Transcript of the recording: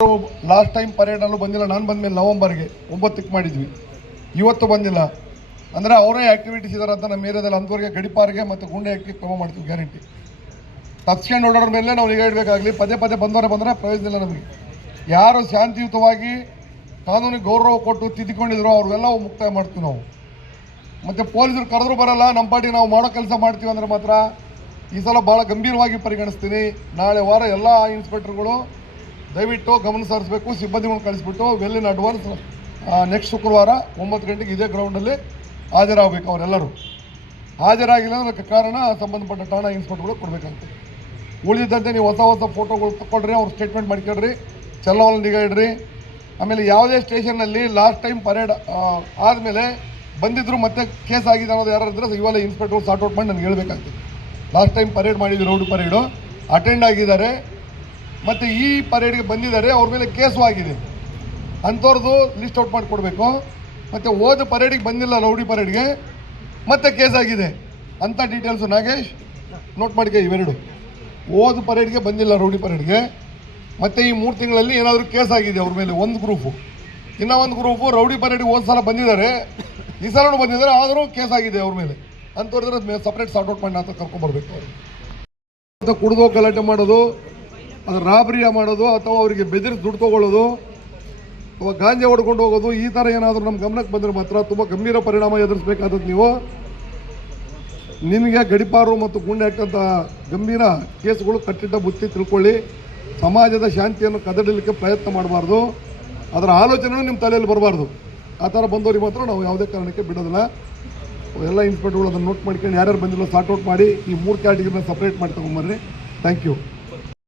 Last time ಪರೇಡಲ್ಲೂ ಬಂದಿಲ್ಲ. ನಾನು ಬಂದ ಮೇಲೆ ನವಂಬರ್ಗೆ 9ಕ್ಕೆ ಮಾಡಿದ್ವಿ, ಇವತ್ತು ಬಂದಿಲ್ಲ ಅಂದರೆ ಅವರೇ ಆ್ಯಕ್ಟಿವಿಟೀಸ್ ಇದ್ದಾರೆ ಅಂತ ನಮ್ಮ ಏರಿಯಾದಲ್ಲಿ ಅಂಥವ್ರಿಗೆ ಗಡಿಪಾರಿಗೆ ಮತ್ತು ಗುಂಡೆ ಹಾಕಿ ಕ್ರಮ ಮಾಡ್ತೀವಿ. ಗ್ಯಾರಂಟಿ ತಪ್ಸ್ಕೊಂಡು ಓಡೋದ್ರ ಮೇಲೆ ನಾವು ನಿಗಾ ಇಡಬೇಕಾಗಲಿ. ಪದೇ ಪದೇ ಬಂದರೆ ಪ್ರಯೋಜನ ಇಲ್ಲ ನಮಗೆ. ಯಾರು ಶಾಂತಿಯುತವಾಗಿ ಕಾನೂನಿಗೆ ಗೌರವ ಕೊಟ್ಟು ತಿದ್ದಿಕೊಂಡಿದ್ರು ಅವ್ರಿಗೆಲ್ಲ ಮುಕ್ತಾಯ ಮಾಡ್ತೀವಿ ನಾವು. ಮತ್ತು ಪೊಲೀಸರು ಕರೆದ್ರೂ ಬರಲ್ಲ, ನಮ್ಮ ಪಾಟಿ ನಾವು ಮಾಡೋ ಕೆಲಸ ಮಾಡ್ತೀವಿ ಅಂದರೆ ಮಾತ್ರ ಈ ಸಲ ಭಾಳ ಗಂಭೀರವಾಗಿ ಪರಿಗಣಿಸ್ತೀನಿ. ನಾಳೆ ವಾರ ಎಲ್ಲ ಇನ್ಸ್ಪೆಕ್ಟರ್ಗಳು ದಯವಿಟ್ಟು ಗಮನ ಸಾರಿಸಬೇಕು. ಸಿಬ್ಬಂದಿಗಳನ್ನ ಕಳಿಸ್ಬಿಟ್ಟು ವೆಲ್ಲಿನ ಅಡ್ವಾನ್ಸ್ ನೆಕ್ಸ್ಟ್ ಶುಕ್ರವಾರ 9 ಗಂಟೆಗೆ ಇದೇ ಗ್ರೌಂಡಲ್ಲಿ ಹಾಜರಾಗಬೇಕು. ಅವರೆಲ್ಲರೂ ಹಾಜರಾಗಿಲ್ಲ ಅನ್ನೋದಕ್ಕೆ ಕಾರಣ ಸಂಬಂಧಪಟ್ಟ ಠಾಣಾ ಇನ್ಸ್ಪೆಕ್ಟರ್ಗಳು ಕೊಡಬೇಕಂತ. ಉಳಿದಿದ್ದಂತೆ ನೀವು ಹೊಸ ಫೋಟೋಗಳು ತಗೊಳ್ರಿ, ಅವ್ರು ಸ್ಟೇಟ್ಮೆಂಟ್ ಮಾಡ್ಕೊಳ್ರಿ, ಚೆಲ್ಲವಲ್ಲಿ ನಿಗಾ ಇಡ್ರಿ. ಆಮೇಲೆ ಯಾವುದೇ ಸ್ಟೇಷನ್ನಲ್ಲಿ ಲಾಸ್ಟ್ ಟೈಮ್ ಪರೇಡ್ ಆದಮೇಲೆ ಬಂದಿದ್ರು ಮತ್ತೆ ಕೇಸ್ ಆಗಿದೆ ಅನ್ನೋದು ಯಾರು ಇದ್ದರೆ ಇವೆಲ್ಲ ಇನ್ಸ್ಪೆಕ್ಟರ್ ಸಾರ್ಟ್ ಔಟ್ ಮಾಡಿ ನನಗೆ ಹೇಳಬೇಕಾಗ್ತದೆ. ಲಾಸ್ಟ್ ಟೈಮ್ ಪರೇಡ್ ಮಾಡಿದ್ರು, ರೌಡಿ ಪರೇಡು ಅಟೆಂಡ್ ಆಗಿದ್ದಾರೆ ಮತ್ತು ಈ ಪರೇಡ್ಗೆ ಬಂದಿದ್ದಾರೆ, ಅವ್ರ ಮೇಲೆ ಕೇಸು ಆಗಿದೆ, ಅಂಥವ್ರದ್ದು ಲಿಸ್ಟ್ ಔಟ್ ಮಾಡಿ ಕೊಡಬೇಕು. ಮತ್ತು ಹೋದ ಪರೇಡಿಗೆ ಬಂದಿಲ್ಲ, ರೌಡಿ ಪರೇಡ್ಗೆ ಮತ್ತೆ ಕೇಸ್ ಆಗಿದೆ ಅಂಥ ಡೀಟೇಲ್ಸು ನಾಗೇಶ್ ನೋಟ್ ಮಾಡಿಕೆ. ಇವೆರಡು ಹೋದ ಪರೇಡ್ಗೆ ಬಂದಿಲ್ಲ, ರೌಡಿ ಪರೇಡ್ಗೆ, ಮತ್ತು ಈ 3 ತಿಂಗಳಲ್ಲಿ ಏನಾದರೂ ಕೇಸ್ ಆಗಿದೆ ಅವ್ರ ಮೇಲೆ ಒಂದು ಗ್ರೂಪು. ಇನ್ನೂ ಒಂದು ಗ್ರೂಪು ರೌಡಿ ಪರೇಡ್ಗೆ ಹೋದ ಸಲ ಬಂದಿದ್ದಾರೆ, ಈ ಸಲನೂ ಬಂದಿದ್ದಾರೆ, ಆದರೂ ಕೇಸ್ ಆಗಿದೆ ಅವ್ರ ಮೇಲೆ. ಅಂಥವ್ರದ್ದು ಸಪ್ರೇಟ್ ಸಾರ್ಟ್ ಔಟ್ ಮಾಡಿ ಅಂತ ಕರ್ಕೊಂಡ್ಬರ್ಬೇಕು. ಅವರು ಕುಡಿದೋ ಗಲಾಟೆ ಮಾಡೋದು, ಅದು ರಾಬರಿ ಮಾಡೋದು, ಅಥವಾ ಅವರಿಗೆ ಬೆದರಿಸಿ ದುಡ್ಡು ತೊಗೊಳ್ಳೋದು, ಅಥವಾ ಗಾಂಜಾ ಹೊಡ್ಕೊಂಡು ಹೋಗೋದು, ಈ ಥರ ಏನಾದರೂ ನಮ್ಮ ಗಮನಕ್ಕೆ ಬಂದರೆ ಮಾತ್ರ ತುಂಬ ಗಂಭೀರ ಪರಿಣಾಮ ಎದುರಿಸಬೇಕಾದದ್ದು. ನೀವು ನಿಮಗೆ ಗಡಿಪಾರು ಮತ್ತು ಗುಂಡೆ ಹಾಕಂಥ ಗಂಭೀರ ಕೇಸುಗಳು ಕಟ್ಟಿಟ್ಟ ಬುತ್ತಿ ತಿಳ್ಕೊಳ್ಳಿ. ಸಮಾಜದ ಶಾಂತಿಯನ್ನು ಕದಡಲಿಕ್ಕೆ ಪ್ರಯತ್ನ ಮಾಡಬಾರ್ದು, ಅದರ ಆಲೋಚನೆಯೂ ನಿಮ್ಮ ತಲೆಯಲ್ಲಿ ಬರಬಾರ್ದು. ಆ ಥರ ಬಂದವರಿಗೆ ಮಾತ್ರ ನಾವು ಯಾವುದೇ ಕಾರಣಕ್ಕೆ ಬಿಡೋದಿಲ್ಲ. ಎಲ್ಲ ಇನ್ಸ್ಪೆಕ್ಟರ್ಗಳು ಅದನ್ನು ನೋಟ್ ಮಾಡ್ಕೊಂಡು ಯಾರ್ಯಾರು ಬಂದಿಲ್ಲ ಸಾರ್ಟ್ ಔಟ್ ಮಾಡಿ ಈ 3 ಕ್ಯಾಟಗಿರಿನ ಸಪ್ರೇಟ್ ಮಾಡಿ ತೊಗೊಂಬರ್ರಿ. Thank you.